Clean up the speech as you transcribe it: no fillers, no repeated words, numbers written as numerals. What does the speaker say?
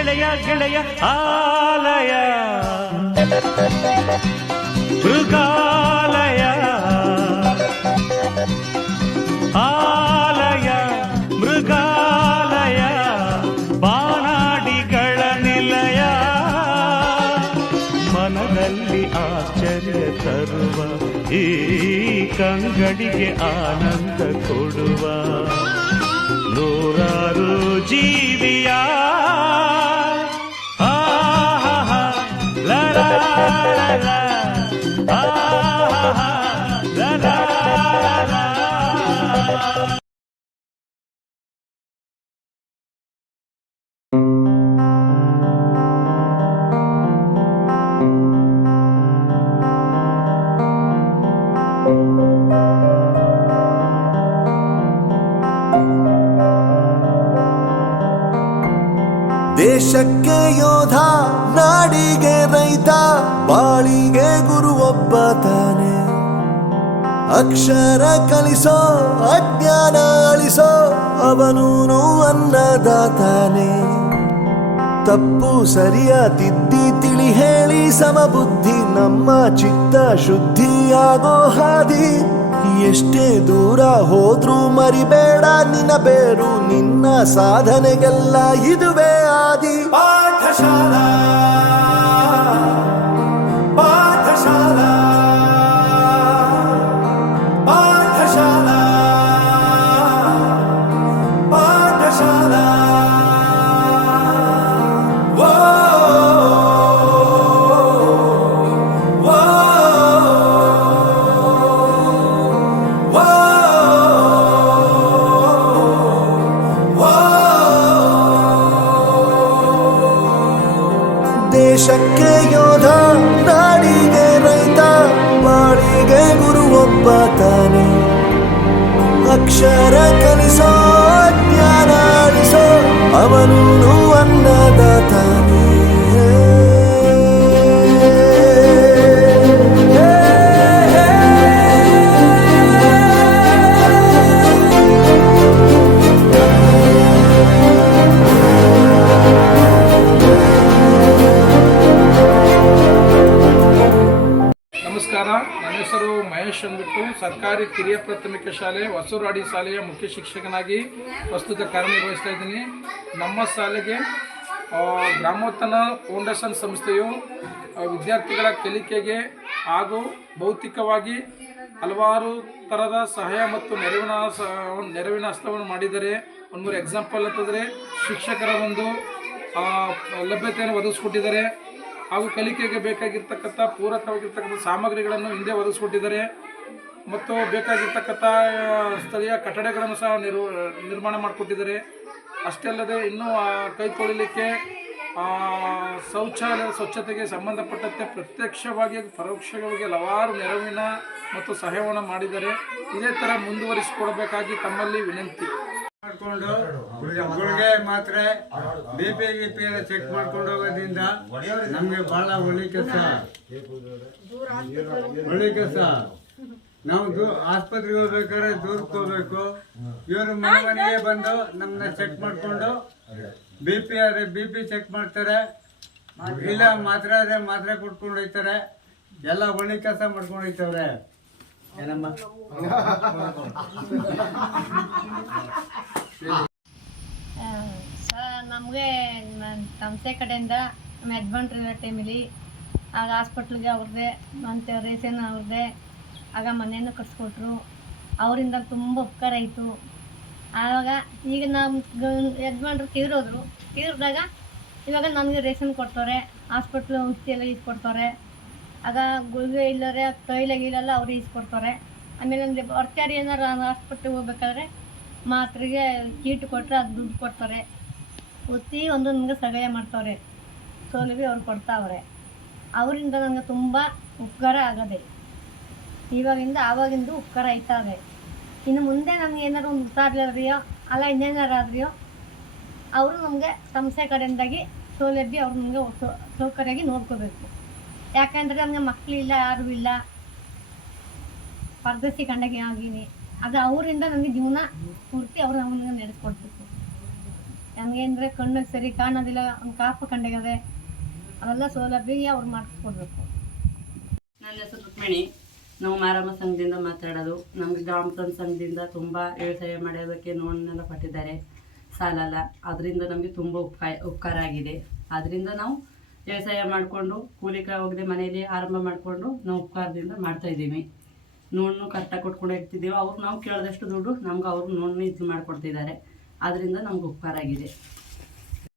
ಗೆಳೆಯ ಗೆಳೆಯ ಆಲಯ ಮೃಗಾಲಯ ಆಲಯ ಮೃಗಾಲಯ ಬಾನಾಡಿಗಳ ನಿಲಯ ಮನದಲ್ಲಿ ಆಶ್ಚರ್ಯ ತರುವ ಈ ಕಂಗಡಿಗೆ ಆನಂದ ಕೊಡುವ ನೂರಾರು ಜೀವಿಯ ದೇಶಕ್ಕೆ ಯೋಧ, ನಾಡಿಗೆ ರೈತ, ಬಾಳಿಗೆ ಗುರು ಒಬ್ಬ ತಾನೆ. ಅಕ್ಷರ ಕಲಿಸೋ, ಅಜ್ಞಾನ ಅಳಿಸೋ, ಅವನೂನು ಅನ್ನದಾತಾನೆ. ತಪ್ಪು ಸರಿಯ ತಿದ್ದಿ ತಿಳಿ ಹೇಳಿ ಸಮಬುದ್ಧಿ ನಮ್ಮ ಚಿತ್ತ ಶುದ್ಧಿಯಾಗೋ ಹಾದಿ. ಎಷ್ಟೇ ದೂರ ಹೋದ್ರೂ ಮರಿಬೇಡ ನಿನ್ನ ಬೇರು, ನಿನ್ನ ಸಾಧನೆಗೆಲ್ಲ ಇದುವೇ ಆದಿ. ಪಾಠಶಾಲಾ ಪಾಠಶಾಲಾ ಪಾಠಶಾಲಾ ಪಾಠಶಾಲಾ. ದೇಶಕ್ಕೆ ಯೋಧ, ನಾಡಿಗೆ ರೈತ, ಬಾಳಿಗೆ ಗುರು ಒಬ್ಬ ತಾನೆ. ಅಕ್ಷರ ಕಲಿಸೋ, ಜ್ಞಾನ ಅಳಿಸೋ, ಅವನೂನು ಅನ್ನದಾತಾನೆ. ನನ್ನ ಹೆಸರು ಮಹೇಶ್ ಅಂದ್ಬಿಟ್ಟು ಸರ್ಕಾರಿ ಕಿರಿಯ ಪ್ರಾಥಮಿಕ ಶಾಲೆ ಹೊಸೂರಾಡಿ ಶಾಲೆಯ ಮುಖ್ಯ ಶಿಕ್ಷಕನಾಗಿ ಪ್ರಸ್ತುತ ಕಾರ್ಯನಿರ್ವಹಿಸ್ತಾ ಇದ್ದೀನಿ. ನಮ್ಮ ಶಾಲೆಗೆ ಗ್ರಾಮೋತ್ಥಾನ ಫೌಂಡೇಶನ್ ಸಂಸ್ಥೆಯು ವಿದ್ಯಾರ್ಥಿಗಳ ಕಲಿಕೆಗೆ ಹಾಗೂ ಭೌತಿಕವಾಗಿ ಹಲವಾರು ಥರದ ಸಹಾಯ ಮತ್ತು ನೆರವಿನ ಹಸ್ತವನ್ನು ಮಾಡಿದ್ದಾರೆ. ಒಂದು ಮೂರು ಎಕ್ಸಾಂಪಲ್ ಅಂತಂದರೆ ಶಿಕ್ಷಕರ ಒಂದು ಲಭ್ಯತೆಯನ್ನು ಒದಗಿಸ್ಕೊಟ್ಟಿದ್ದಾರೆ ಹಾಗೂ ಕಲಿಕೆಗೆ ಬೇಕಾಗಿರ್ತಕ್ಕಂಥ ಪೂರಕವಾಗಿರ್ತಕ್ಕಂಥ ಸಾಮಗ್ರಿಗಳನ್ನು ಹಿಂದೆ ಒದಗಿಸ್ಕೊಟ್ಟಿದ್ದಾರೆ ಮತ್ತು ಬೇಕಾಗಿರ್ತಕ್ಕಂಥ ಸ್ಥಳೀಯ ಕಟ್ಟಡಗಳನ್ನು ಸಹ ನಿರ್ಮಾಣ ಮಾಡಿಕೊಟ್ಟಿದ್ದಾರೆ. ಅಷ್ಟೇ ಅಲ್ಲದೆ ಇನ್ನೂ ಕೈ ತೊಳಿಲಿಕ್ಕೆ ಶೌಚಾಲಯದ ಸ್ವಚ್ಛತೆಗೆ ಸಂಬಂಧಪಟ್ಟಂತೆ ಪ್ರತ್ಯಕ್ಷವಾಗಿ ಪರೋಕ್ಷವಾಗಿ ಹಲವಾರು ನೆರವಿನ ಮತ್ತು ಸಹಾಯವನ್ನು ಮಾಡಿದ್ದಾರೆ. ಇದೇ ಥರ ಮುಂದುವರಿಸಿಕೊಡಬೇಕಾಗಿ ತಮ್ಮಲ್ಲಿ ವಿನಂತಿ. ಮಾಡ್ಕೊಂಡು ಗುಳಿಗೆ ಮಾತ್ರೆ BP ಗಿಪಿ ಎಲ್ಲ ಚೆಕ್ ಮಾಡ್ಕೊಂಡು ಹೋಗೋದ್ರಿಂದ ನಮ್ಗೆ ಬಹಳ ಒಳ್ಳೆ ಕೆಲಸ. ನಾವು ಆಸ್ಪತ್ರೆಗೆ ಹೋಗ್ಬೇಕಾದ್ರೆ ದೂರಕ್ಕೆ ಹೋಗ್ಬೇಕು. ಇವರು ಮನೆಗೆ ಬಂದು ನಮ್ಮನ್ನ ಚೆಕ್ ಮಾಡ್ಕೊಂಡು BP ಆದ್ರೆ BP ಚೆಕ್ ಮಾಡ್ತಾರೆ, ಇಲ್ಲ ಮಾತ್ರೆ ಆದ್ರೆ ಮಾತ್ರೆ ಕೊಟ್ಕೊಂಡು ಹೋಗ್ತಾರೆ. ಎಲ್ಲ ಒಳ್ಳೆ ಕೆಲಸ ಮಾಡ್ಕೊಂಡು ಹೋಗ್ತವ್ರೆ. ಸರ್, ನಮಗೆ ಸಂಸ್ಥೆ ಕಡೆಯಿಂದ ನಮ್ಮ ಯಜಮಾನ್ರಿರೋ ಟೈಮಲ್ಲಿ ಆಗ ಹಾಸ್ಪಿಟ್ಲಿಗೆ ಅವ್ರದ್ದೇ ಮತ್ತು ರೇಷನ್ ಅವ್ರದ್ದೇ, ಆಗ ಮನೆಯನ್ನು ಕಟ್ಸ್ಕೊಟ್ರು. ಅವರಿಂದ ತುಂಬ ಉಪಕಾರ ಆಯಿತು. ಆವಾಗ ಈಗ ನಮ್ಮ ಯಜಮಾನ್ರು ತೀರಿದಾಗ ಇವಾಗ ನನಗೆ ರೇಷನ್ ಕೊಡ್ತಾರೆ, ಹಾಸ್ಪಿಟ್ಲು ಔಷಧಿ ಎಲ್ಲ ಈಸ್ಕೊಡ್ತಾರೆ. ಆಗ ಗುಳಿಗೆ ಇಲ್ಲರೆ ಕೈಲ ಗೀಲೆಲ್ಲ ಅವ್ರು ಈಸ್ಕೊಡ್ತಾರೆ. ಆಮೇಲೆ ನನಗೆ ಹೊರ್ತಾರಿ ಏನಾರು ಹಾಸ್ಪಿಟ್ಲಿಗೆ ಹೋಗ್ಬೇಕಾದ್ರೆ ಮಾತ್ರೆಗೆ ಚೀಟು ಕೊಟ್ಟರೆ ಅದು ದುಡ್ಡು ಕೊಡ್ತಾರೆ. ಪ್ರತಿ ಒಂದು ನನಗೆ ಸಹಾಯ ಮಾಡ್ತಾರೆ, ಸೌಲಭ್ಯ ಅವ್ರು ಕೊಡ್ತಾವ್ರೆ. ಅವರಿಂದ ನನಗೆ ತುಂಬ ಉಪಕಾರ ಆಗದೆ. ಇವಾಗಿಂದ ಆವಾಗಿಂದು ಉಪಕಾರ ಆಯ್ತದೆ. ಇನ್ನು ಮುಂದೆ ನಮ್ಗೆ ಏನಾರು ಒಂದು ಹುಷಾರಿಲ್ಲದ್ರಿಯೋ ಅಲ್ಲ ಇನ್ನೇನಾರಾದ್ರಿಯೋ ಅವರು ನಮಗೆ ಸಂಸ್ಥೆ ಕಡೆಯಿಂದಾಗಿ ಸೌಲಭ್ಯ ಅವ್ರು ನಮಗೆ ಸೌಕರ್ಯವಾಗಿ ನೋಡ್ಕೋಬೇಕು. ಯಾಕೆಂದರೆ ನನಗೆ ಮಕ್ಕಳಿಲ್ಲ, ಯಾರೂ ಇಲ್ಲ, ಪರದೇಶಿ ಕಂಡಾಗಿ ಆಗೀನಿ. ಅದು ಅವರಿಂದ ನನಗೆ ಜೀವನ ಪೂರ್ತಿ ಅವರು ನಮ್ಮನ್ನ ನಡೆಸ್ಕೊಡ್ಬೇಕು. ನನಗೇಂದ್ರೆ ಕಣ್ಣಿಗೆ ಸರಿ ಕಾಣೋದಿಲ್ಲ, ಒಂದು ಕಾಪು ಕಂಡಿಗದೆ, ಅವೆಲ್ಲ ಸೌಲಭ್ಯ ಅವ್ರು ಮಾಡಿಸ್ಕೊಡ್ಬೇಕು. ನನ್ನ ಹೆಸರು ರುಕ್ಮಿಣಿ. ನಾವು ಮಾರಮ್ಮ ಸಂಘದಿಂದ ಮಾತಾಡೋದು. ನಮಗೆ ಗ್ರಾಮ ಸಂಘದಿಂದ ತುಂಬ ವ್ಯವಸಾಯ ಮಾಡೋದಕ್ಕೆ ಲೋನ್ನೆಲ್ಲ ಕೊಟ್ಟಿದ್ದಾರೆ, ಸಾಲಲ್ಲ. ಅದರಿಂದ ನಮಗೆ ತುಂಬ ಉಪಕಾರ ಆಗಿದೆ. ಅದರಿಂದ ನಾವು ವ್ಯವಸಾಯ ಮಾಡಿಕೊಂಡು ಕೂಲಿ ಹೋಗದೆ ಮನೆಯಲ್ಲಿ ಆರಂಭ ಮಾಡಿಕೊಂಡು ನಾವು ಉಪಕಾರದಿಂದ ಮಾಡ್ತಾಯಿದ್ದೀವಿ. ನೋಣ್ಣು ಕರೆಕ್ಟಾಗಿ ಕೊಟ್ಕೊಂಡು ಇರ್ತಿದ್ದೀವಿ. ಅವ್ರು ನಾವು ಕೇಳಿದಷ್ಟು ದುಡ್ಡು ನಮ್ಗೆ ಅವರು ನೋಣ್ಣು ಇದು ಮಾಡಿಕೊಡ್ತಿದ್ದಾರೆ. ಅದರಿಂದ ನಮ್ಗೆ ಉಪಕಾರ ಆಗಿದೆ.